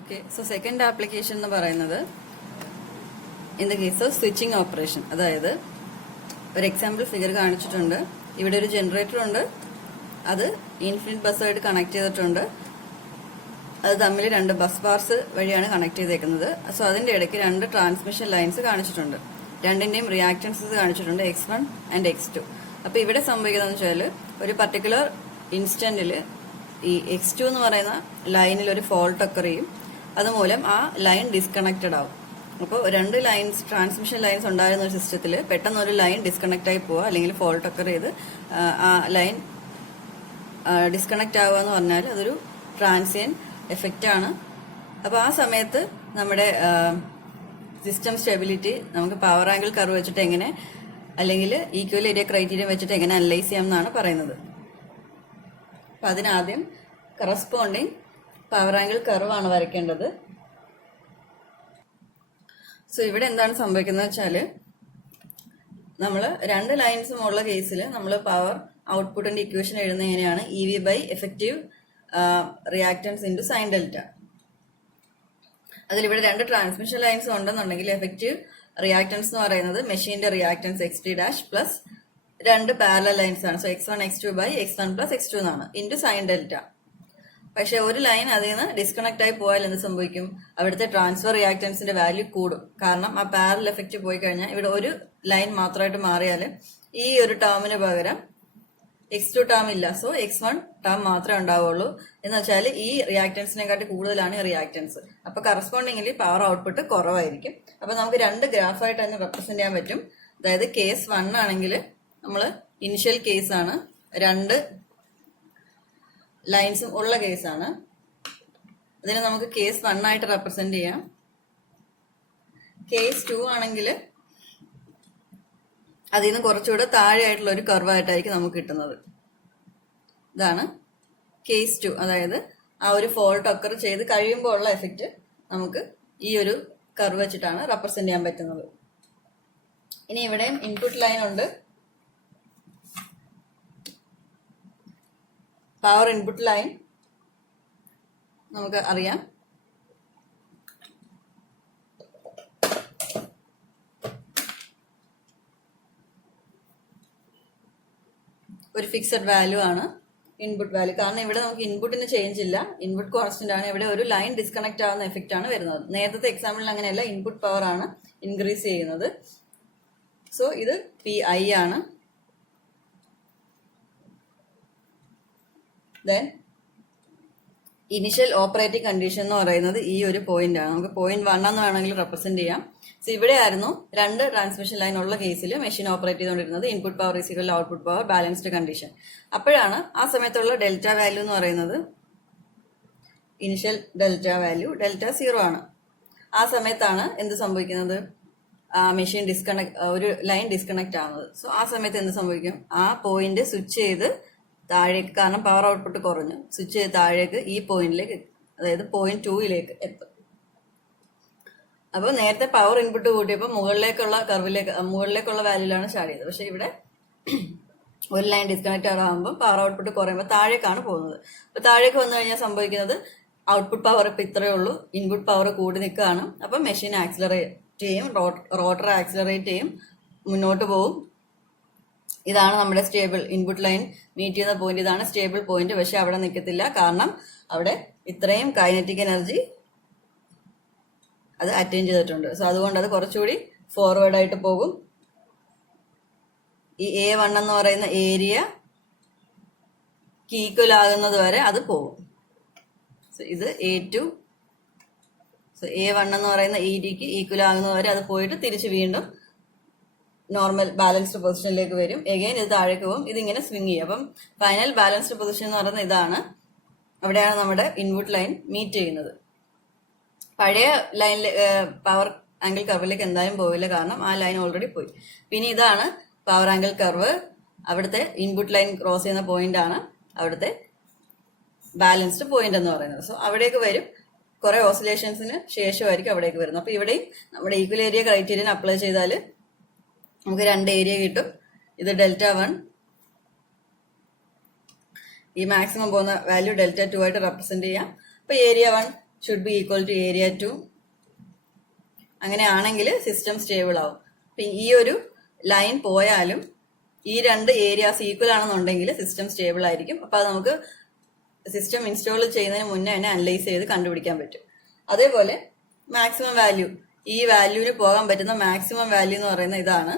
Okay, so second application എന്ന് പറയുന്നത് in the case of switching operation. അതായത് ഒരു എക്സാമ്പിൾ ഫിഗർ കാണിച്ചിട്ടുണ്ട്. ഇവിടെ ഒരു ജനറേറ്റർ ഉണ്ട്, അത് ഇൻഫിനിറ്റ് ബസ്സായിട്ട് കണക്ട് ചെയ്തിട്ടുണ്ട്. അത് തമ്മിൽ രണ്ട് ബസ് ബാർസ് വഴിയാണ് കണക്ട് ചെയ്തേക്കുന്നത്. സോ അതിന്റെ ഇടയ്ക്ക് രണ്ട് ട്രാൻസ്മിഷൻ ലൈൻസ് കാണിച്ചിട്ടുണ്ട്. രണ്ടിന്റെയും റിയാക്ടൻസസ് കാണിച്ചിട്ടുണ്ട്, X1 ആൻഡ് X2. അപ്പൊ ഇവിടെ സംഭവിക്കുന്നതെന്ന് വെച്ചാൽ ഒരു പർട്ടിക്കുലർ ഇൻസ്റ്റന്റിൽ ഈ X2 എന്ന് പറയുന്ന ലൈനിൽ ഒരു ഫോൾട്ട് ഒക്കർ ചെയ്യും. അതുമൂലം ആ ലൈൻ ഡിസ്കണക്റ്റഡ് ആവും. അപ്പോൾ രണ്ട് ലൈൻസ് ട്രാൻസ്മിഷൻ ലൈൻസ് ഉണ്ടായിരുന്ന ഒരു സിസ്റ്റത്തിൽ പെട്ടെന്ന് ഒരു ലൈൻ ഡിസ്കണക്ട് ആയി പോവുക അല്ലെങ്കിൽ ഫോൾട്ട് ഒക്കർ ചെയ്ത് ആ ലൈൻ ഡിസ്കണക്ട് ആവുക എന്ന് പറഞ്ഞാൽ അതൊരു ട്രാൻസിയന്റ് എഫക്റ്റ് ആണ്. അപ്പോൾ ആ സമയത്ത് നമ്മുടെ സിസ്റ്റം സ്റ്റെബിലിറ്റി നമുക്ക് പവർ ആംഗിൾ കർവ് വെച്ചിട്ട് എങ്ങനെ അല്ലെങ്കിൽ ഈക്വൽ ഏരിയ ക്രൈറ്റീരിയ വെച്ചിട്ട് എങ്ങനെ അനലൈസ് ചെയ്യാം എന്നാണ് പറയുന്നത്. അപ്പം അതിനാദ്യം കറസ്പോണ്ടിങ് പവർ ആംഗിൾ കർവ് ആണ് വരയ്ക്കേണ്ടത്. സോ ഇവിടെ എന്താണ് സംഭവിക്കുന്നത് വെച്ചാൽ നമ്മൾ രണ്ട് ലൈൻസും ഉള്ള കേസിൽ നമ്മൾ പവർ ഔട്ട്പുട്ടിന്റെ ഇക്വേഷൻ എഴുതുന്നത് എങ്ങനെയാണ്, EV by effective reactance into sine delta. അതിലിവിടെ രണ്ട് ട്രാൻസ്മിഷൻ ലൈൻസ് ഉണ്ടെന്നുണ്ടെങ്കിൽ എഫക്റ്റീവ് റിയാക്ടൻസ് എന്ന് പറയുന്നത് മെഷീന്റെ റിയാക്ടൻസ് XT' പ്ലസ് രണ്ട് പാരലൽ ലൈൻസ് ആണ്. So X1 X2 by X1 plus X2 എന്നാണ് ഇൻറ്റു സൈൻ ഡെൽറ്റ. പക്ഷെ ഒരു ലൈൻ അതിൽ നിന്ന് ഡിസ്കണക്ട് ആയി പോയാൽ എന്ത് സംഭവിക്കും, അവിടുത്തെ ട്രാൻസ്ഫർ റിയാക്ടൻസിന്റെ വാല്യൂ കൂടും. കാരണം ആ പാരലൽ എഫക്റ്റ് പോയി കഴിഞ്ഞാൽ ഇവിടെ ഒരു ലൈൻ മാത്രമായിട്ട് മാറിയാൽ ഈ ഒരു ടേമിന് പകരം X2 ടേം ഇല്ല. സോ X1 ടേം മാത്രമേ ഉണ്ടാവുള്ളൂ. എന്ന് വെച്ചാൽ ഈ റിയാക്ടൻസിനെക്കാട്ടി കൂടുതലാണ് ഈ റിയാക്ടൻസ്. അപ്പൊ കറസ്പോണ്ടിങ്ങിലി പവർ ഔട്ട്പുട്ട് കുറവായിരിക്കും. അപ്പൊ നമുക്ക് രണ്ട് ഗ്രാഫായിട്ട് തന്നെ റെപ്രസെന്റ് ചെയ്യാൻ പറ്റും. അതായത് കേസ് 1 ആണെങ്കിൽ നമ്മൾ ഇനിഷ്യൽ കേസാണ്, രണ്ട് ലൈൻസും ഉള്ള കേസാണ്. അതിനെ നമുക്ക് കേസ് 1 ആയിട്ട് റെപ്രസെന്റ് ചെയ്യാം. കേസ് 2 ആണെങ്കിൽ അതിൽ നിന്ന് കുറച്ചുകൂടെ താഴെയായിട്ടുള്ള ഒരു കർവായിട്ടായിരിക്കും നമുക്ക് കിട്ടുന്നത്. ഇതാണ് കേസ് 2. അതായത് ആ ഒരു ഫോൾട്ട് ഒക്കർ ചെയ്ത് കഴിയുമ്പോൾ ഉള്ള എഫക്റ്റ് നമുക്ക് ഈ ഒരു കർവ് വെച്ചിട്ടാണ് റെപ്രസെന്റ് ചെയ്യാൻ പറ്റുന്നത്. ഇനി ഇവിടെ ഇൻപുട്ട് ലൈൻ ഉണ്ട്, പവർ ഇൻപുട്ട് ലൈൻ നമുക്ക് അറിയാം. ഒരു ഫിക്സഡ് വാല്യൂ ആണ് ഇൻപുട്ട് വാല്യൂ. കാരണം ഇവിടെ നമുക്ക് ഇൻപുട്ടിന് ചേഞ്ച് ഇല്ല, ഇൻപുട്ട് കോൺസ്റ്റന്റ് ആണ്. ഇവിടെ ഒരു ലൈൻ ഡിസ്കണക്ട് ആവുന്ന എഫക്റ്റ് ആണ് വരുന്നത്. നേരത്തെ എക്സാമ്പിളിൽ അങ്ങനെയല്ല, ഇൻപുട്ട് പവർ ആണ് ഇൻക്രീസ് ചെയ്യുന്നത്. സോ ഇത് PI ആണ്. ദെൻ ഇനിഷ്യൽ ഓപ്പറേറ്റിംഗ് കണ്ടീഷൻ എന്ന് പറയുന്നത് ഈ ഒരു പോയിന്റ് ആണ്. നമുക്ക് പോയിന്റ് 1 എന്ന് വേണമെങ്കിൽ റെപ്രസെന്റ് ചെയ്യാം. സോ ഇവിടെ ആയിരുന്നു രണ്ട് ട്രാൻസ്മിഷൻ ലൈൻ ഉള്ള കേസിൽ മെഷീൻ ഓപ്പറേറ്റ് ചെയ്തുകൊണ്ടിരുന്നത്. Input power equal output power balanced condition. അപ്പോഴാണ് ആ സമയത്തുള്ള ഡെൽറ്റ വാല്യൂ എന്ന് പറയുന്നത് ഇനിഷ്യൽ ഡെൽറ്റ വാല്യൂ ഡെൽറ്റ 0 ആണ്. ആ സമയത്താണ് എന്ത് സംഭവിക്കുന്നത്, മെഷീൻ ഒരു ലൈൻ ഡിസ്കണക്ട് ആവുന്നത്. സോ ആ സമയത്ത് എന്ത് സംഭവിക്കും, ആ പോയിന്റ് സ്വിച്ച് ചെയ്ത് താഴേക്ക്, കാരണം പവർ ഔട്ട്പുട്ട് കുറഞ്ഞു, സ്വിച്ച് ചെയ്ത് താഴേക്ക് ഈ പോയിന്റിലേക്ക്, അതായത് പോയിന്റ് 2 എത്തും. അപ്പോൾ നേരത്തെ പവർ ഇൻപുട്ട് കൂട്ടിയപ്പോൾ മുകളിലേക്കുള്ള വാല്യൂലാണ് സ്റ്റാർട്ട് ചെയ്തത്. പക്ഷെ ഇവിടെ ഒരു ലൈൻ ഡിസ്കണക്ട് ആകുമ്പോൾ പവർ ഔട്ട്പുട്ട് കുറയുമ്പോൾ താഴേക്കാണ് പോകുന്നത്. അപ്പൊ താഴേക്ക് വന്നു കഴിഞ്ഞാൽ സംഭവിക്കുന്നത് ഔട്ട്പുട്ട് പവർ ഇപ്പൊ ഇത്രയേ ഉള്ളൂ, ഇൻപുട്ട് പവർ കൂടി നിൽക്കുകയാണ്. അപ്പൊ മെഷീൻ ആക്സിലറേറ്റ് ചെയ്യും, റോട്ടർ ആക്സിലറേറ്റ് ചെയ്യും, മുന്നോട്ട് പോകും. ഇതാണ് നമ്മുടെ സ്റ്റേബിൾ ഇൻപുട്ട് ലൈൻ മീറ്റ് ചെയ്യുന്ന പോയിന്റ്. ഇതാണ് സ്റ്റേബിൾ പോയിന്റ്. പക്ഷെ അവിടെ നിൽക്കത്തില്ല, കാരണം അവിടെ ഇത്രയും കൈനറ്റിക് എനർജി അത് അറ്റൈൻ ചെയ്തിട്ടുണ്ട്. സോ അതുകൊണ്ട് അത് കുറച്ചുകൂടി ഫോർവേഡ് ആയിട്ട് പോകും. ഈ A1 എന്ന് പറയുന്ന ഏരിയ ഈക്വൽ ആകുന്നത് വരെ അത് പോകും. സോ ഇത് A2. സോ A1 എന്ന് പറയുന്ന ഏരിയക്ക് ഈക്വൽ ആകുന്നത് വരെ അത് പോയിട്ട് തിരിച്ച് വീണ്ടും നോർമൽ ബാലൻസ്ഡ് പൊസിഷനിലേക്ക് വരും. എഗെയിൻ ഇത് താഴേക്ക് പോകും, ഇതിങ്ങനെ സ്വിങ് ചെയ്യും. അപ്പം ഫൈനൽ ബാലൻസ്ഡ് പൊസിഷൻ എന്ന് പറയുന്നത് ഇതാണ്. അവിടെയാണ് നമ്മുടെ ഇൻപുട്ട് ലൈൻ മീറ്റ് ചെയ്യുന്നത്. പഴയ ലൈനിൽ പവർ ആംഗിൾ കർവിലേക്ക് എന്തായാലും പോവില്ല, കാരണം ആ ലൈൻ ഓൾറെഡി പോയി. പിന്നെ ഇതാണ് പവർ ആംഗിൾ കർവ്. അവിടുത്തെ ഇൻപുട്ട് ലൈൻ ക്രോസ് ചെയ്യുന്ന പോയിന്റ് ആണ് അവിടുത്തെ ബാലൻസ്ഡ് പോയിന്റ് എന്ന് പറയുന്നത്. സോ അവിടേക്ക് വരും, കുറെ ഓസിലേഷൻസിന് ശേഷമായിരിക്കും അവിടേക്ക് വരുന്നത്. അപ്പൊ ഇവിടെയും നമ്മുടെ ഈക്വൽ ഏരിയ ക്രൈറ്റീരിയൻ അപ്ലൈ ചെയ്താൽ നമുക്ക് രണ്ട് ഏരിയ കിട്ടും. ഇത് ഡെൽറ്റ 1, ഈ മാക്സിമം പോകുന്ന വാല്യൂ ഡെൽറ്റ 2 ആയിട്ട് റെപ്രസെന്റ് ചെയ്യാം. അപ്പൊ area 1 should be equal to area 2. അങ്ങനെയാണെങ്കിൽ സിസ്റ്റം സ്റ്റേബിൾ ആവും. ഈ ഒരു ലൈൻ പോയാലും ഈ രണ്ട് ഏരിയാസ് ഈക്വൽ ആണെന്നുണ്ടെങ്കിൽ സിസ്റ്റം സ്റ്റേബിൾ ആയിരിക്കും. അപ്പൊ അത് നമുക്ക് സിസ്റ്റം ഇൻസ്റ്റാൾ ചെയ്യുന്നതിന് മുന്നേ തന്നെ അനലൈസ് ചെയ്ത് കണ്ടുപിടിക്കാൻ പറ്റും. അതേപോലെ മാക്സിമം വാല്യൂ, ഈ വാല്യൂവിന് പോകാൻ പറ്റുന്ന മാക്സിമം വാല്യൂ എന്ന് പറയുന്നത് ഇതാണ്.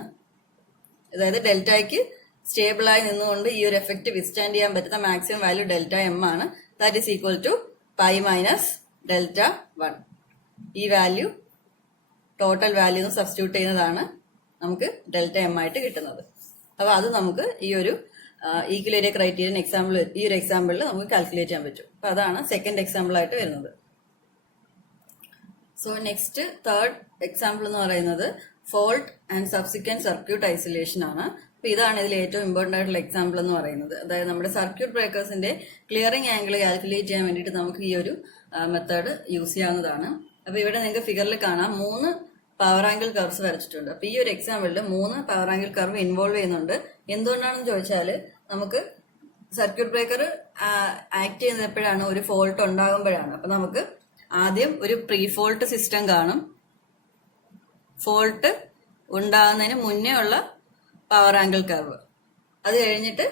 അതായത് ഡെൽറ്റയ്ക്ക് സ്റ്റേബിളായി നിന്നുകൊണ്ട് ഈ ഒരു എഫക്റ്റ് വിസ്റ്റാൻഡ് ചെയ്യാൻ പറ്റുന്ന മാക്സിമം വാല്യൂ ഡെൽറ്റ എം ആണ്. That is equal to pi minus delta 1. ഈ വാല്യൂ ടോട്ടൽ വാല്യൂ സബ്സ്റ്റിറ്റ്യൂട്ട് ചെയ്യുന്നതാണ് നമുക്ക് ഡെൽറ്റ എം ആയിട്ട് കിട്ടുന്നത്. അപ്പൊ അത് നമുക്ക് ഈ ഒരു ഈക്വലേരിയ ക്രൈറ്റീരിയൻ എക്സാമ്പിൾ, ഈ ഒരു എക്സാമ്പിളിൽ നമുക്ക് കാൽക്കുലേറ്റ് ചെയ്യാൻ പറ്റും. അപ്പൊ അതാണ് സെക്കൻഡ് എക്സാമ്പിൾ ആയിട്ട് വരുന്നത്. സോ നെക്സ്റ്റ് തേർഡ് എക്സാമ്പിൾ എന്ന് പറയുന്നത് fault and subsequent circuit isolation ആണ്. അപ്പൊ ഇതാണ് ഇതിൽ ഏറ്റവും ഇമ്പോർട്ടന്റ് ആയിട്ടുള്ള എക്സാമ്പിൾ എന്ന് പറയുന്നത്. അതായത് നമ്മുടെ സർക്യൂട്ട് ബ്രേക്കേഴ്സിന്റെ ക്ലിയറിംഗ് ആംഗിൾ കാൽക്കുലേറ്റ് ചെയ്യാൻ വേണ്ടിയിട്ട് നമുക്ക് ഈ ഒരു മെത്തേഡ് യൂസ് ചെയ്യാവുന്നതാണ്. അപ്പൊ ഇവിടെ നിങ്ങൾക്ക് ഫിഗറിൽ കാണാം 3 പവർ ആംഗിൾ കർവ്സ് വരച്ചിട്ടുണ്ട്. അപ്പൊ ഈ ഒരു എക്സാമ്പിളിൽ 3 പവർ ആംഗിൾ കർവ് ഇൻവോൾവ് ചെയ്യുന്നുണ്ട്. എന്തുകൊണ്ടാണെന്ന് ചോദിച്ചാൽ നമുക്ക് സർക്യൂട്ട് ബ്രേക്കർ ആക്ട് ചെയ്യുന്നത് എപ്പോഴാണ്? ഒരു ഫോൾട്ട് ഉണ്ടാകുമ്പോഴാണ്. അപ്പൊ നമുക്ക് ആദ്യം ഒരു പ്രീ ഫോൾട്ട് സിസ്റ്റം കാണും. ഫോൾട്ട് ഉണ്ടാകുന്നതിന് മുന്നേ ഉള്ള പവർ ആംഗിൾ കർവ്. അത് കഴിഞ്ഞിട്ട്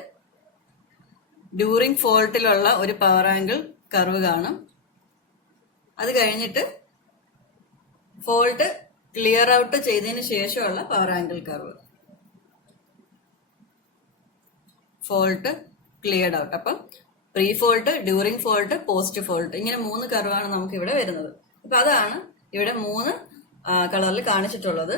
ഡ്യൂറിങ് ഫോൾട്ടിലുള്ള ഒരു പവർ ആംഗിൾ കർവ് കാണും. അത് കഴിഞ്ഞിട്ട് ഫോൾട്ട് ക്ലിയർ ഔട്ട് ചെയ്തതിന് ശേഷമുള്ള power angle curve. Fault cleared out. അപ്പം pre fault, during fault, post fault, ഇങ്ങനെ 3 കർവാണ് നമുക്ക് ഇവിടെ വരുന്നത്. അപ്പൊ അതാണ് ഇവിടെ 3 കളറിൽ കാണിച്ചിട്ടുള്ളത്.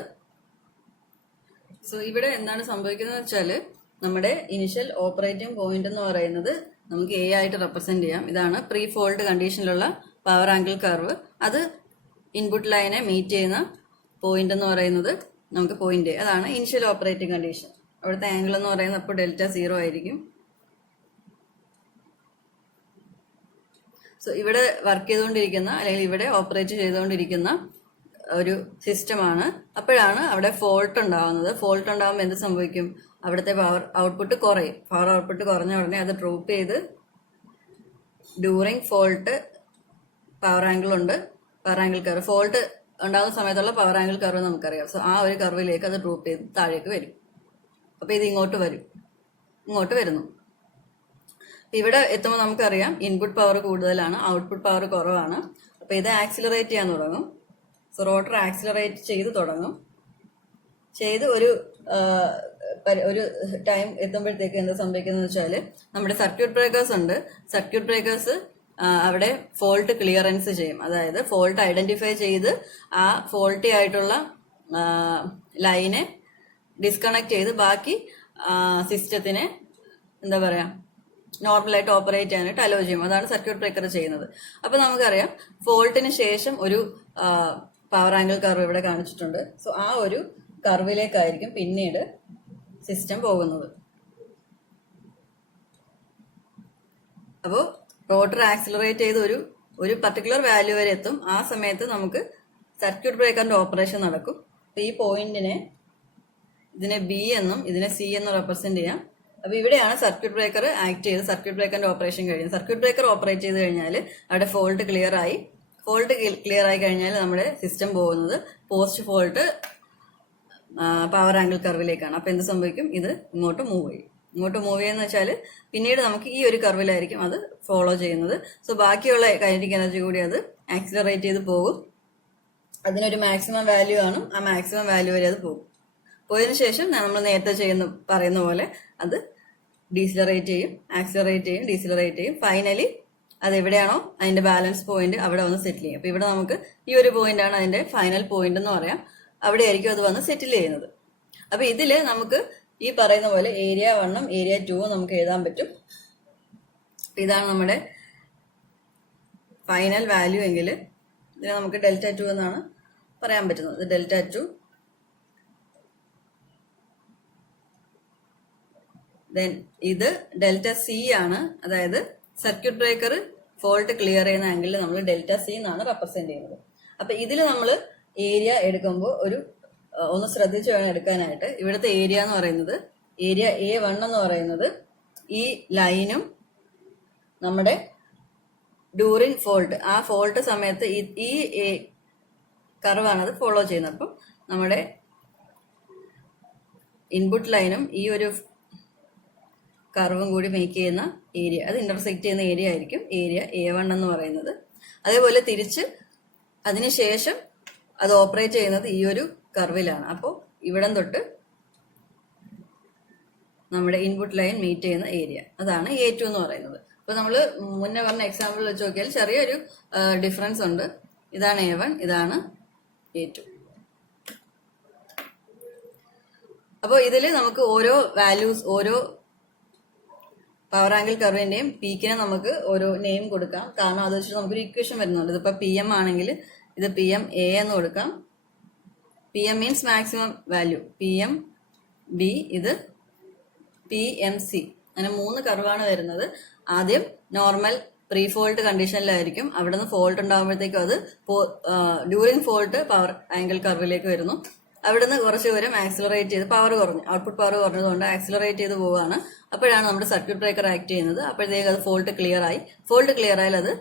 സോ ഇവിടെ എന്താണ് സംഭവിക്കുന്നത് വെച്ചാല് നമ്മുടെ ഇനിഷ്യൽ ഓപ്പറേറ്റിംഗ് പോയിന്റ് എന്ന് പറയുന്നത് നമുക്ക് എ ആയിട്ട് റെപ്രസെന്റ് ചെയ്യാം. ഇതാണ് പ്രീ ഫോൾട്ട് കണ്ടീഷനിലുള്ള പവർ ആംഗിൾ കർവ്. അത് ഇൻപുട്ട് ലൈനെ മീറ്റ് ചെയ്യുന്ന പോയിന്റ് എന്ന് പറയുന്നത് നമുക്ക് പോയിന്റ് എ. അതാണ് ഇനിഷ്യൽ ഓപ്പറേറ്റിംഗ് കണ്ടീഷൻ. അവിടുത്തെ ആംഗിൾ എന്ന് പറയുന്നത് അപ്പോൾ ഡെൽറ്റ 0 ആയിരിക്കും. സോ ഇവിടെ വർക്ക് ചെയ്തുകൊണ്ടിരിക്കുന്ന അല്ലെങ്കിൽ ഇവിടെ ഓപ്പറേറ്റ് ചെയ്തുകൊണ്ടിരിക്കുന്ന ഒരു സിസ്റ്റമാണ്. അപ്പോഴാണ് അവിടെ ഫോൾട്ട് ഉണ്ടാവുന്നത്. ഫോൾട്ട് ഉണ്ടാകുമ്പോൾ എന്ത് സംഭവിക്കും? അവിടുത്തെ പവർ ഔട്ട്പുട്ട് കുറയും. പവർ ഔട്ട്പുട്ട് കുറഞ്ഞ ഉടനെ അത് ഡ്രോപ്പ് ചെയ്ത് ഡ്യൂറിങ് ഫോൾട്ട് പവർ ആംഗിൾ ഉണ്ട്, പവർ ആംഗിൾ കർവ്. ഫോൾട്ട് ഉണ്ടാകുന്ന സമയത്തുള്ള പവർ ആംഗിൾ കർവ് നമുക്കറിയാം. സോ ആ ഒരു കർവിലേക്ക് അത് ഡ്രോപ്പ് ചെയ്ത് താഴേക്ക് വരും. അപ്പൊ ഇത് ഇങ്ങോട്ട് വരുന്നു. ഇവിടെ എത്തുമ്പോൾ നമുക്കറിയാം ഇൻപുട്ട് പവർ കൂടുതലാണ്, ഔട്ട്പുട്ട് പവർ കുറവാണ്. അപ്പൊ ഇത് ആക്സിലറേറ്റ് ചെയ്യാൻ തുടങ്ങും. സോ റോട്ടർ ആക്സിലറേറ്റ് ചെയ്ത് തുടങ്ങും. ചെയ്ത് ഒരു ടൈം എത്തുമ്പോഴത്തേക്ക് എന്താ സംഭവിക്കുന്നത് വെച്ചാൽ നമ്മുടെ സർക്യൂട്ട് ബ്രേക്കേഴ്സ് ഉണ്ട്. സർക്യൂട്ട് ബ്രേക്കേഴ്സ് അവിടെ ഫോൾട്ട് ക്ലിയറൻസ് ചെയ്യും. അതായത് ഫോൾട്ട് ഐഡന്റിഫൈ ചെയ്ത് ആ ഫോൾട്ടി ആയിട്ടുള്ള ലൈനെ ഡിസ്കണക്ട് ചെയ്ത് ബാക്കി സിസ്റ്റത്തിനെ എന്താ പറയാ നോർമലായിട്ട് ഓപ്പറേറ്റ് ചെയ്യാനായിട്ട് അലോ ചെയ്യും. അതാണ് സർക്യൂട്ട് ബ്രേക്കർ ചെയ്യുന്നത്. അപ്പൊ നമുക്കറിയാം ഫോൾട്ടിന് ശേഷം ഒരു പവർ ആംഗിൾ കർവ് ഇവിടെ കാണിച്ചിട്ടുണ്ട്. സോ ആ ഒരു കർവിലേക്കായിരിക്കും പിന്നീട് സിസ്റ്റം പോകുന്നത്. അപ്പോൾ റോട്ടർ ആക്സിലറേറ്റ് ചെയ്ത് ഒരു പർട്ടിക്കുലർ വാല്യൂ വരെ എത്തും. ആ സമയത്ത് നമുക്ക് സർക്യൂട്ട് ബ്രേക്കറിന്റെ ഓപ്പറേഷൻ നടക്കും. ഈ പോയിന്റിനെ ഇതിനെ ബി എന്നും ഇതിനെ സി എന്നും റെപ്രസെന്റ് ചെയ്യാം. അപ്പൊ ഇവിടെയാണ് സർക്യൂട്ട് ബ്രേക്കർ ആക്ട് ചെയ്ത് സർക്യൂട്ട് ബ്രേക്കറിന്റെ ഓപ്പറേഷൻ കഴിയുന്നത്. സർക്യൂട്ട് ബ്രേക്കർ ഓപ്പറേറ്റ് ചെയ്ത് കഴിഞ്ഞാൽ അവിടെ ഫോൾട്ട് ക്ലിയർ ആയി കഴിഞ്ഞാൽ നമ്മുടെ സിസ്റ്റം പോകുന്നത് പോസ്റ്റ് ഫോൾട്ട് പവർ ആംഗിൾ കർവിലേക്കാണ്. അപ്പൊ എന്ത് സംഭവിക്കും? ഇത് ഇങ്ങോട്ട് മൂവ് ചെയ്യുന്ന വെച്ചാൽ പിന്നീട് നമുക്ക് ഈ ഒരു കർവിലായിരിക്കും അത് ഫോളോ ചെയ്യുന്നത്. സോ ബാക്കിയുള്ള കൈനറ്റിക് എനർജി കൂടി അത് ആക്സിലറേറ്റ് ചെയ്ത് പോകും. അതിനൊരു മാക്സിമം വാല്യൂ കാണും. ആ മാക്സിമം വാല്യൂ വരെ അത് പോകും. പോയതിനു ശേഷം നമ്മൾ നേരത്തെ പറയുന്ന പോലെ അത് ഡീസിലറേറ്റ് ചെയ്യും, ആക്സിലറേറ്റ് ചെയ്യും, ഡീസിലറേറ്റ് ചെയ്യും. ഫൈനലി അത് എവിടെയാണോ അതിന്റെ ബാലൻസ് പോയിന്റ് അവിടെ വന്ന് സെറ്റിൽ ചെയ്യും. അപ്പൊ ഇവിടെ നമുക്ക് ഈ ഒരു പോയിന്റ് ആണ് അതിന്റെ ഫൈനൽ പോയിന്റ് എന്ന് പറയാം. അവിടെ ആയിരിക്കും അത് വന്ന് സെറ്റിൽ ചെയ്യുന്നത്. അപ്പൊ ഇതില് നമുക്ക് ഈ പറയുന്ന പോലെ ഏരിയ 1ഉം ഏരിയ 2ഉം നമുക്ക് എഴുതാൻ പറ്റും. ഇതാണ് നമ്മുടെ ഫൈനൽ വാല്യൂ എങ്കിൽ ഇതിനെ നമുക്ക് ഡെൽറ്റ 2 എന്നാണ് പറയാൻ പറ്റുന്നത്. ഡെൽറ്റ 2 ദെൻ ഇത് ഡെൽറ്റ സി ആണ്. അതായത് സർക്യൂട്ട് ബ്രേക്കർ ഫോൾട്ട് ക്ലിയർ ചെയ്യുന്ന ആംഗിളിൽ നമ്മൾ ഡെൽറ്റ സി എന്നാണ് റെപ്രസെന്റ് ചെയ്യുന്നത്. അപ്പൊ ഇതിൽ നമ്മൾ ഏരിയ എടുക്കുമ്പോൾ ഒന്ന് ശ്രദ്ധിച്ച് വേണം എടുക്കാനായിട്ട്. ഇവിടുത്തെ ഏരിയ എന്ന് പറയുന്നത് ഏരിയ A1 എന്ന് പറയുന്നത് ഈ ലൈനും നമ്മുടെ ഡ്യൂറിങ് ഫോൾട്ട്, ആ ഫോൾട്ട് സമയത്ത് ഈ കർവാണ് അത് ഫോളോ ചെയ്യുന്നത്. അപ്പം നമ്മുടെ ഇൻപുട്ട് ലൈനും ഈ ഒരു കർവും കൂടി മേക്ക് ചെയ്യുന്ന ഏരിയ, അത് ഇന്റർസെക്ട് ചെയ്യുന്ന ഏരിയ ആയിരിക്കും ഏരിയ A1 എന്ന് പറയുന്നത്. അതേപോലെ തിരിച്ച് അതിനുശേഷം അത് ഓപ്പറേറ്റ് ചെയ്യുന്നത് ഈ ഒരു കർവിലാണ്. അപ്പോൾ ഇവിടം തൊട്ട് നമ്മുടെ ഇൻപുട്ട് ലൈൻ മീറ്റ് ചെയ്യുന്ന ഏരിയ, അതാണ് A2 എന്ന് പറയുന്നത്. അപ്പൊ നമ്മൾ മുന്നേ പറഞ്ഞ എക്സാമ്പിൾ വെച്ച് നോക്കിയാൽ ചെറിയൊരു ഡിഫറൻസ് ഉണ്ട്. ഇതാണ് A1, ഇതാണ് A2. അപ്പോൾ ഇതിൽ നമുക്ക് ഓരോ വാല്യൂസ്, ഓരോ പവർ ആംഗിൾ കർവിന്റെയും പീക്കിനെ നമുക്ക് ഓരോ നെയിം കൊടുക്കാം. കാരണം അത് വെച്ചിട്ട് നമുക്കൊരു ഇക്വേഷൻ വരുന്നുണ്ട്. ഇതിപ്പോ PM ആണെങ്കിൽ ഇത് PM-A എന്ന് കൊടുക്കാം. PM means maximum value, PM-B, ഇത് PMC. അങ്ങനെ 3 കർവാണ് വരുന്നത്. ആദ്യം നോർമൽ പ്രീ ഫോൾട്ട് കണ്ടീഷനിലായിരിക്കും. അവിടെ നിന്ന് ഫോൾട്ട് ഉണ്ടാകുമ്പോഴത്തേക്കും അത് ഡ്യൂറിങ് ഫോൾട്ട് പവർ ആംഗിൾ കർവിലേക്ക് വരുന്നു. അവിടെ നിന്ന് കുറച്ച് ദൂരം ആക്സിലറേറ്റ് ചെയ്ത് പവർ കുറഞ്ഞു, ഔട്ട്പുട്ട് പവർ കുറഞ്ഞതുകൊണ്ട് ആക്സിലറേറ്റ് ചെയ്ത് പോവുകയാണ്. അപ്പോഴാണ് നമ്മുടെ സർക്യൂട്ട് ബ്രേക്കർ ആക്ട് ചെയ്യുന്നത്. അപ്പോഴത്തേക്ക് അത് ഫോൾട്ട് ക്ലിയർ ആയി. ഫോൾട്ട് ക്ലിയർ ആയാൽ അത്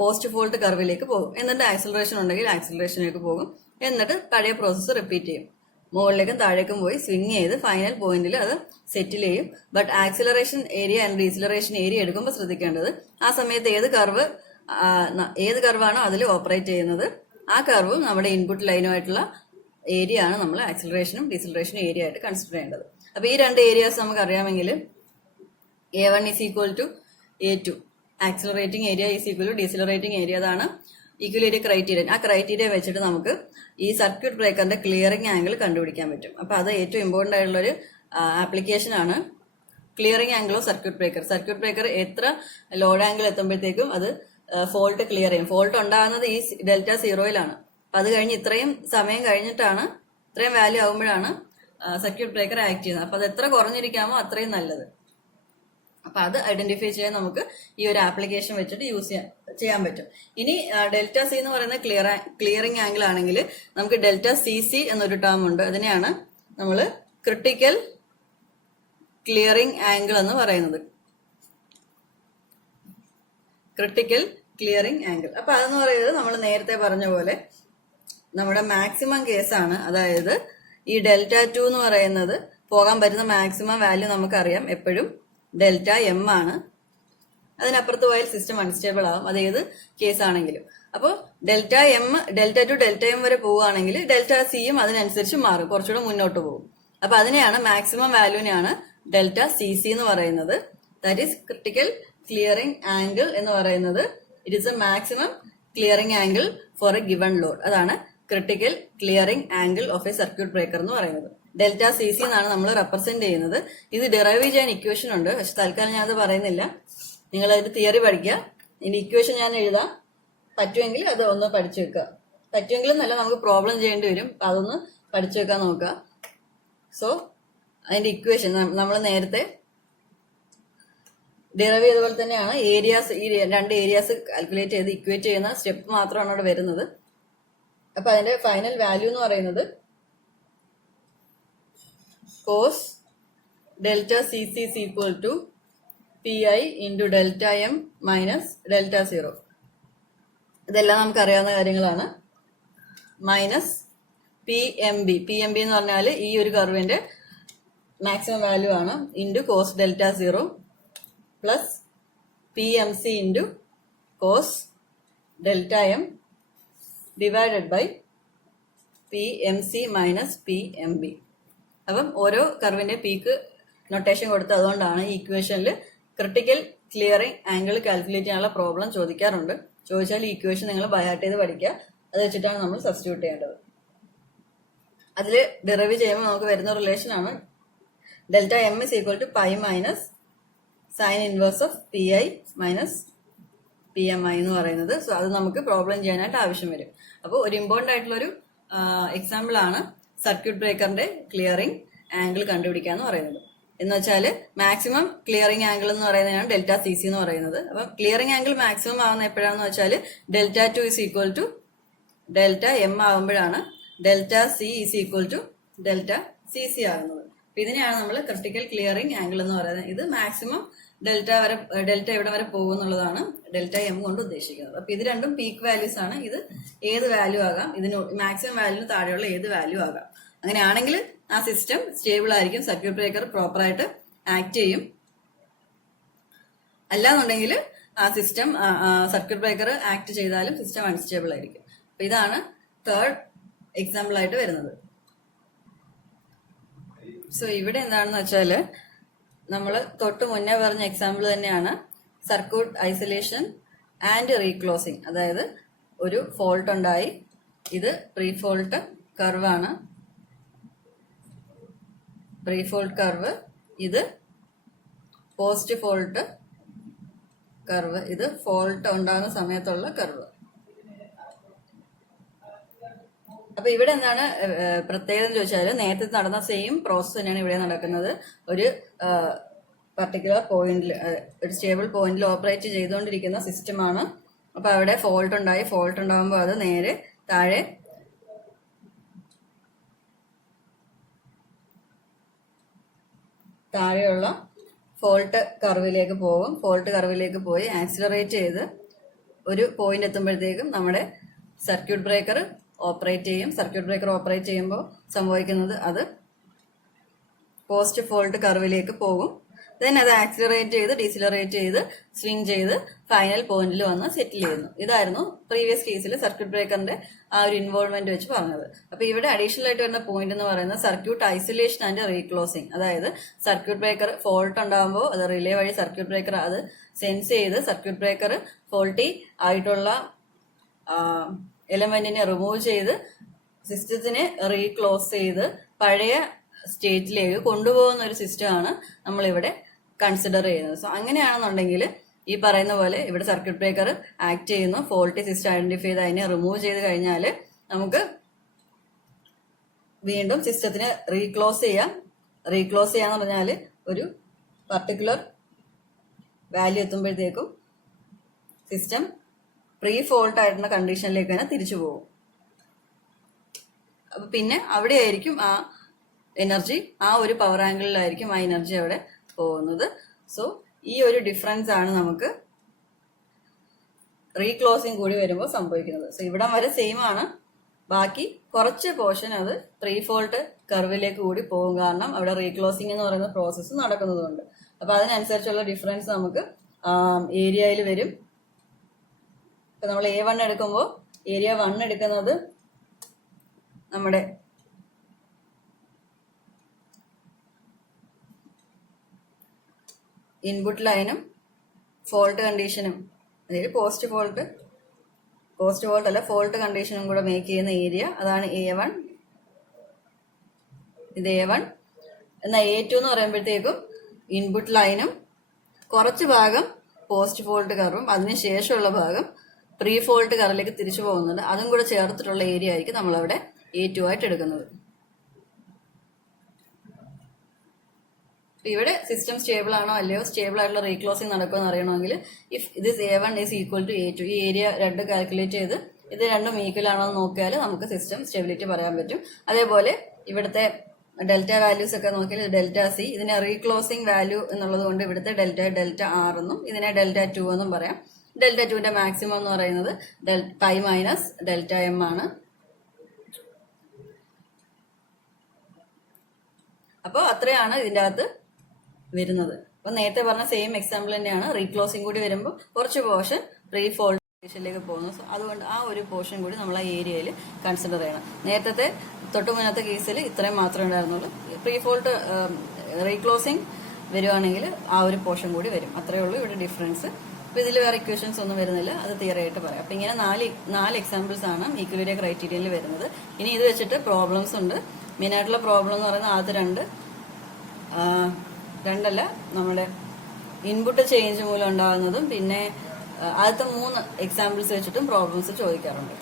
പോസ്റ്റ് ഫോൾട്ട് കർവിലേക്ക് പോകും. എന്നിട്ട് ആക്സിലറേഷൻ ഉണ്ടെങ്കിൽ ആക്സിലറേഷനിലേക്ക് പോകും. എന്നിട്ട് പഴയ പ്രോസസ്സ് റിപ്പീറ്റ് ചെയ്യും. മുകളിലേക്കും താഴേക്കും പോയി സ്വിങ് ചെയ്ത് ഫൈനൽ പോയിന്റിൽ അത് സെറ്റിൽ ചെയ്യും. But acceleration area and deceleration area എടുക്കുമ്പോൾ ശ്രദ്ധിക്കേണ്ടത്, ആ സമയത്ത് ഏത് കർവാണോ അതിൽ ഓപ്പറേറ്റ് ചെയ്യുന്നത്, ആ കർവും നമ്മുടെ ഇൻപുട്ട് ലൈനുമായിട്ടുള്ള ഏരിയ ആണ് നമ്മൾ ആക്സിലറേഷനും ഡീസിലറേഷനും ഏരിയ ആയിട്ട് കൺസിഡർ ചെയ്യേണ്ടത്. അപ്പൊ ഈ 2 ഏരിയാസ് നമുക്ക് അറിയാമെങ്കിൽ A1 is equal to A2, accelerating area is equal to decelerating area, അതാണ് ഈക്വലിറ്റി ക്രൈറ്റീരിയ. ആ ക്രൈറ്റീരിയ വെച്ചിട്ട് നമുക്ക് ഈ സർക്യൂട്ട് ബ്രേക്കറിന്റെ ക്ലിയറിംഗ് ആംഗിൾ കണ്ടുപിടിക്കാൻ പറ്റും. അപ്പൊ അത് ഏറ്റവും ഇമ്പോർട്ടന്റ് ആയിട്ടുള്ള ഒരു ആപ്ലിക്കേഷൻ ആണ് clearing angle of circuit breaker. Circuit breaker എത്ര ലോഡ് ആംഗിൾ എത്തുമ്പോഴത്തേക്കും അത് ഫോൾട്ട് ക്ലിയർ ചെയ്യും. ഫോൾട്ട് ഉണ്ടാകുന്നത് ഈ Δ0-യിലാണ്. അപ്പൊ അത് കഴിഞ്ഞ് ഇത്രയും സമയം കഴിഞ്ഞിട്ടാണ്, ഇത്രയും വാല്യൂ ആകുമ്പോഴാണ് സർക്യൂട്ട് ബ്രേക്കർ ആക്ട് ചെയ്യുന്നത്. അപ്പൊ അത് എത്ര കുറഞ്ഞിരിക്കാമോ അത്രയും നല്ലത്. അപ്പൊ അത് ഐഡന്റിഫൈ ചെയ്യാൻ നമുക്ക് ഈ ഒരു ആപ്ലിക്കേഷൻ വെച്ചിട്ട് ചെയ്യാൻ പറ്റും. ഇനി Δc എന്ന് പറയുന്ന ക്ലിയറിംഗ് ആംഗിൾ ആണെങ്കിൽ നമുക്ക് Δcc എന്നൊരു ടേം ഉണ്ട്. അതിനെയാണ് നമ്മൾ ക്രിട്ടിക്കൽ ക്ലിയറിംഗ് ആംഗിൾ എന്ന് പറയുന്നത്. Critical clearing angle. അപ്പൊ അതെന്ന് പറയുന്നത് നമ്മൾ നേരത്തെ പറഞ്ഞ പോലെ നമ്മുടെ മാക്സിമം കേസാണ്. അതായത് ഈ Δ2 എന്ന് പറയുന്നത് പോകാൻ പറ്റുന്ന മാക്സിമം വാല്യൂ നമുക്കറിയാം എപ്പോഴും Δm ആണ്. അതിനപ്പുറത്ത് പോയാൽ സിസ്റ്റം അൺസ്റ്റേബിൾ ആവും, അത് ഏത് കേസ് ആണെങ്കിലും. അപ്പോൾ Δ2 Δm വരെ പോവുകയാണെങ്കിൽ Δcയും അതിനനുസരിച്ച് മാറും, കുറച്ചുകൂടെ മുന്നോട്ട് പോകും. അപ്പൊ അതിനെയാണ് മാക്സിമം വാല്യൂനെയാണ് Δcc എന്ന് പറയുന്നത്. That is critical clearing angle എന്ന് പറയുന്നത്. It is a maximum clearing angle for a given load. അതാണ് critical clearing angle of a circuit breaker എന്ന് പറയുന്നത്. Δcc എന്നാണ് നമ്മൾ റെപ്രസെന്റ് ചെയ്യുന്നത്. ഇത് ഡിറൈവ് ചെയ്യാൻ ഇക്വേഷൻ ഉണ്ട്, പക്ഷെ തൽക്കാലം ഞാൻ അത് പറയുന്നില്ല. നിങ്ങൾ അതിന്റെ തിയറി പഠിക്കുക. ഇതിന്റെ ഇക്വേഷൻ ഞാൻ എഴുതാം, പറ്റുമെങ്കിൽ അത് ഒന്ന് പഠിച്ചു വെക്കുക. പറ്റുമെങ്കിലും നല്ല നമുക്ക് പ്രോബ്ലം ചെയ്യേണ്ടി വരും, അതൊന്ന് പഠിച്ചു വെക്കാൻ നോക്കുക. സോ അതിന്റെ ഇക്വേഷൻ നമ്മൾ നേരത്തെ ഡിറൈവ് ചെയ്ത പോലെ തന്നെയാണ്. ഏരിയാസ്, ഈ 2 ഏരിയാസ് കാൽക്കുലേറ്റ് ചെയ്ത് ഇക്വേറ്റ് ചെയ്യുന്ന സ്റ്റെപ്പ് മാത്രമാണ് അവിടെ വരുന്നത്. അപ്പൊ അതിന്റെ ഫൈനൽ വാല്യൂ എന്ന് പറയുന്നത് cos Δcc is equal to Pi into Δm minus Δ0. ഇതെല്ലാം നമുക്ക് അറിയാവുന്ന കാര്യങ്ങളാണ്. മൈനസ് PMB എന്ന് പറഞ്ഞാൽ ഈ ഒരു കർവിന്റെ മാക്സിമം വാല്യൂ ആണ്, into cos Δ0 plus PMC into cos Δm divided by PMC minus PMB. അപ്പം ഓരോ കർവിന്റെ പീക്ക് നൊട്ടേഷൻ കൊടുത്ത്, അതുകൊണ്ടാണ് ഈ ഇക്വേഷനിൽ ക്രിട്ടിക്കൽ ക്ലിയറിംഗ് ആംഗിൾ കാൽക്കുലേറ്റ് ചെയ്യാനുള്ള പ്രോബ്ലം ചോദിക്കാറുണ്ട്. ചോദിച്ചാൽ ഈ ഇക്വേഷൻ നിങ്ങൾ ബൈഹാർട്ട് ചെയ്ത് പഠിക്കുക. അത് വെച്ചിട്ടാണ് നമ്മൾ സബ്സ്റ്റിറ്റ്യൂട്ട് ചെയ്യേണ്ടത്. അതിൽ ഡെറിവ് ചെയ്യുമ്പോൾ നമുക്ക് വരുന്ന റിലേഷൻ ആണ് Δm is equal to pi minus sine inverse of Pi minus PMI എന്ന് പറയുന്നത്. സോ അത് നമുക്ക് പ്രോബ്ലം ചെയ്യാനായിട്ട് ആവശ്യം വരും. അപ്പോൾ ഒരു ഇമ്പോർട്ടന്റ് ആയിട്ടുള്ളൊരു എക്സാമ്പിൾ ആണ് സർക്യൂട്ട് ബ്രേക്കറിന്റെ ക്ലിയറിംഗ് ആംഗിൾ കണ്ടുപിടിക്കുക എന്ന് പറയുന്നത്. എന്ന് വെച്ചാൽ മാക്സിമം ക്ലിയറിംഗ് ആംഗിൾ എന്ന് പറയുന്നതാണ് Δcc എന്ന് പറയുന്നത്. അപ്പം ക്ലിയറിംഗ് ആംഗിൾ മാക്സിമം ആവുന്ന എപ്പോഴാണെന്ന് വെച്ചാൽ Δ2 is equal to Δm ആകുമ്പോഴാണ് Δc is equal to Δcc ആകുന്നത്. അപ്പൊ ഇതിനെയാണ് നമ്മൾ ക്രിട്ടിക്കൽ ക്ലിയറിംഗ് ആംഗിൾ എന്ന് പറയുന്നത്. ഇത് മാക്സിമം ഡെൽറ്റ എവിടെ വരെ പോകും എന്നുള്ളതാണ് ഡെൽറ്റ എം കൊണ്ട് ഉദ്ദേശിക്കുന്നത്. അപ്പൊ ഇത് രണ്ടും പീക്ക് വാല്യൂസ് ആണ്. ഇത് ഏത് വാല്യൂ ആകാം, ഇതിന് മാക്സിമം വാല്യൂന് താഴെയുള്ള ഏത് വാല്യൂ ആകാം. അങ്ങനെയാണെങ്കിൽ ആ സിസ്റ്റം സ്റ്റേബിൾ ആയിരിക്കും, സർക്യൂട്ട് ബ്രേക്കർ പ്രോപ്പറായിട്ട് ആക്ട് ചെയ്യും. അല്ലാന്നുണ്ടെങ്കിൽ ആ സിസ്റ്റം സർക്യൂട്ട് ബ്രേക്കർ ആക്ട് ചെയ്താലും സിസ്റ്റം അൺസ്റ്റേബിൾ ആയിരിക്കും. അപ്പൊ ഇതാണ് തേർഡ് എക്സാമ്പിൾ ആയിട്ട് വരുന്നത്. സോ ഇവിടെ എന്താണെന്ന് വെച്ചാല് നമ്മൾ തൊട്ട് മുന്നേ പറഞ്ഞ എക്സാമ്പിൾ തന്നെയാണ് സർക്യൂട്ട് ഐസൊലേഷൻ ആൻഡ് റീക്ലോസിങ്. അതായത് ഒരു ഫോൾട്ട് ഉണ്ടായി, ഇത് പ്രീ ഫോൾട്ട് കർവാണ്, പ്രീ ഫോൾട്ട് കർവ്, ഇത് പോസ്റ്റ് ഫോൾട്ട് കർവ്, ഇത് ഫോൾട്ട് ഉണ്ടാകുന്ന സമയത്തുള്ള കർവ്. അപ്പൊ ഇവിടെ എന്താണ് പ്രത്യേകത എന്ന് ചോദിച്ചാൽ നേരത്തെ നടന്ന സെയിം പ്രോസസ് തന്നെയാണ് ഇവിടെ നടക്കുന്നത്. ഒരു പർട്ടിക്കുലർ പോയിന്റിൽ, ഒരു സ്റ്റേബിൾ പോയിന്റിൽ ഓപ്പറേറ്റ് ചെയ്തുകൊണ്ടിരിക്കുന്ന സിസ്റ്റമാണ്. അപ്പൊ അവിടെ ഫോൾട്ട് ഉണ്ടായി, ഫോൾട്ട് ഉണ്ടാകുമ്പോൾ അത് നേരെ താഴെയുള്ള ഫോൾട്ട് കർവിലേക്ക് പോകും. ഫോൾട്ട് കർവിലേക്ക് പോയി ആക്സിലറേറ്റ് ചെയ്ത് ഒരു പോയിന്റ് എത്തുമ്പോഴത്തേക്കും നമ്മുടെ സർക്യൂട്ട് ബ്രേക്കർ ഓപ്പറേറ്റ് ചെയ്യും. സർക്യൂട്ട് ബ്രേക്കർ ഓപ്പറേറ്റ് ചെയ്യുമ്പോൾ സംഭവിക്കുന്നത് അത് പോസ്റ്റ് ഫോൾട്ട് കർവിലേക്ക് പോകും. ദെൻ അത് ആക്സിലറേറ്റ് ചെയ്ത് ഡീസിലറേറ്റ് ചെയ്ത് സ്വിങ് ചെയ്ത് ഫൈനൽ പോയിന്റിൽ വന്ന് സെറ്റിൽ ചെയ്യുന്നു. ഇതായിരുന്നു പ്രീവിയസ് കേസിൽ സർക്യൂട്ട് ബ്രേക്കറിന്റെ ആ ഒരു ഇൻവോൾവ്മെന്റ് വെച്ച് പറഞ്ഞത്. അപ്പൊ ഇവിടെ അഡീഷണൽ ആയിട്ട് വരുന്ന പോയിന്റ് എന്ന് പറയുന്നത് സർക്യൂട്ട് ഐസൊലേഷൻ ആൻഡ് റീക്ലോസിങ്. അതായത് സർക്യൂട്ട് ബ്രേക്കർ ഫോൾട്ട് ഉണ്ടാകുമ്പോൾ അത് റിലേ വഴി സർക്യൂട്ട് ബ്രേക്കർ അത് സെൻസ് ചെയ്ത് സർക്യൂട്ട് ബ്രേക്കർ ഫോൾട്ടി ആയിട്ടുള്ള എലമെന്റിനെ റിമൂവ് ചെയ്ത് സിസ്റ്റത്തിനെ റീക്ലോസ് ചെയ്ത് പഴയ സ്റ്റേറ്റിലേക്ക് കൊണ്ടുപോകുന്ന ഒരു സിസ്റ്റമാണ് നമ്മളിവിടെ കൺസിഡർ ചെയ്യുന്നത്. സോ അങ്ങനെയാണെന്നുണ്ടെങ്കിൽ ഈ പറയുന്ന പോലെ ഇവിടെ സർക്യൂട്ട് ബ്രേക്കർ ആക്ട് ചെയ്യുന്നു, ഫോൾട്ടി സിസ്റ്റം ഐഡന്റിഫൈ ചെയ്ത് അതിനെ റിമൂവ് ചെയ്ത് കഴിഞ്ഞാൽ നമുക്ക് വീണ്ടും സിസ്റ്റത്തിനെ റീക്ലോസ് ചെയ്യാം. റീക്ലോസ് ചെയ്യാന്ന് പറഞ്ഞാൽ ഒരു പർട്ടിക്കുലർ വാല്യൂ എത്തുമ്പോഴത്തേക്കും സിസ്റ്റം പ്രീ ഫോൾട്ട് ആയിട്ടുള്ള കണ്ടീഷനിലേക്ക് തന്നെ തിരിച്ചു പോകും. അപ്പൊ പിന്നെ അവിടെയായിരിക്കും ആ എനർജി, ആ ഒരു പവർ ആംഗിളിലായിരിക്കും ആ എനർജി അവിടെ പോകുന്നത്. സോ ഈ ഒരു ഡിഫറൻസ് ആണ് നമുക്ക് റീക്ലോസിങ് കൂടി വരുമ്പോൾ സംഭവിക്കുന്നത്. സോ ഇവിടം വരെ സെയിം ആണ്, ബാക്കി കുറച്ച് പോർഷൻ അത് പ്രീ ഫോൾട്ട് കർവിലേക്ക് കൂടി പോകും. കാരണം അവിടെ റീക്ലോസിങ് എന്ന് പറയുന്ന പ്രോസസ്സ് നടക്കുന്നതുകൊണ്ട്. അപ്പൊ അതിനനുസരിച്ചുള്ള ഡിഫറൻസ് നമുക്ക് ഏരിയയിൽ വരും. ഇപ്പൊ നമ്മൾ A1 എടുക്കുമ്പോൾ ഏരിയ 1 എടുക്കുന്നത് നമ്മുടെ ഇൻപുട്ട് ലൈനും ഫോൾട്ട് കണ്ടീഷനും, അതായത് പോസ്റ്റ് ഫോൾട്ട് അല്ല ഫോൾട്ട് കണ്ടീഷനും കൂടെ മേക്ക് ചെയ്യുന്ന ഏരിയ, അതാണ് A1. ഇത് A1. എന്നാൽ A2 എന്ന് പറയുമ്പോഴത്തേക്കും ഇൻപുട്ട് ലൈനും കുറച്ച് ഭാഗം പോസ്റ്റ് ഫോൾട്ട് കർവും അതിനുശേഷമുള്ള ഭാഗം പ്രീ ഫോൾട്ട് കർവിലേക്ക് തിരിച്ചു പോകുന്നുണ്ട്. അതും കൂടെ ചേർത്തിട്ടുള്ള ഏരിയ ആയിരിക്കും നമ്മളവിടെ A2 ആയിട്ട് എടുക്കുന്നത്. ഇവിടെ സിസ്റ്റം സ്റ്റേബിൾ ആണോ അല്ലയോ, സ്റ്റേബിൾ ആയിട്ടുള്ള റീക്ലോസിംഗ് നടക്കുമെന്ന് അറിയണമെങ്കിൽ if this A1 is equal to A2, ഈ ഏരിയ 2 കാൽക്കുലേറ്റ് ചെയ്ത് ഇത് രണ്ടും ഈക്വൽ ആണോ എന്ന് നോക്കിയാൽ നമുക്ക് സിസ്റ്റം സ്റ്റെബിലിറ്റി പറയാൻ പറ്റും. അതേപോലെ ഇവിടുത്തെ ഡെൽറ്റ വാല്യൂസ് ഒക്കെ നോക്കിയാൽ ഡെൽറ്റ സി, ഇതിനെ റീക്ലോസിംഗ് വാല്യൂ എന്നുള്ളത് കൊണ്ട് ഇവിടുത്തെ ഡെൽറ്റ ആർ എന്നും ഇതിനെ ഡെൽറ്റ 2 എന്നും പറയാം. ഡെൽറ്റ 2ന്റെ മാക്സിമം എന്ന് പറയുന്നത് പൈ മൈനസ് ഡെൽറ്റ എം ആണ്. അപ്പോൾ അത്രയാണ് ഇതിൻ്റെ അകത്ത് വരുന്നത്. അപ്പൊ നേരത്തെ പറഞ്ഞ സെയിം എക്സാമ്പിൾ തന്നെയാണ്. റീക്ലോസിംഗ് കൂടി വരുമ്പോൾ കുറച്ച് പോർഷൻ പ്രീ ഫോൾട്ട് കണ്ടീഷനിലേക്ക് പോകുന്നു. സോ അതുകൊണ്ട് ആ ഒരു പോർഷൻ കൂടി നമ്മൾ ആ ഏരിയയിൽ കൺസിഡർ ചെയ്യണം. നേരത്തെ തൊട്ട് മുന്നത്തെ കേസിൽ ഇത്രയും മാത്രമേ ഉണ്ടായിരുന്നുള്ളൂ. പ്രീ ഫോൾട്ട് റീക്ലോസിംഗ് വരുവാണെങ്കിൽ ആ ഒരു പോർഷൻ കൂടി വരും. അത്രയേ ഉള്ളൂ ഇവിടെ ഡിഫറൻസ്. അപ്പൊ ഇതിൽ വേറെ ഇക്വേഷൻസ് ഒന്നും വരുന്നില്ല, അത് തിയറി ആയിട്ട് പറയാം. അപ്പൊ ഇങ്ങനെ നാല് എക്സാമ്പിൾസ് ആണ് ഈക്വലിബ്രിയം ക്രൈറ്റീരിയയിൽ വരുന്നത്. ഇനി ഇത് വെച്ചിട്ട് പ്രോബ്ലംസ് ഉണ്ട്. മെയിനായിട്ടുള്ള പ്രോബ്ലം എന്ന് പറയുന്നത് ആദ്യത്തെ രണ്ടല്ല, നമ്മുടെ ഇൻപുട്ട് ചേഞ്ച് മൂലം ഉണ്ടാകുന്നതും പിന്നെ ആദ്യത്തെ 3 എക്സാമ്പിൾസ് വെച്ചിട്ടും പ്രോബ്ലംസ് ചോദിക്കാറുണ്ട്.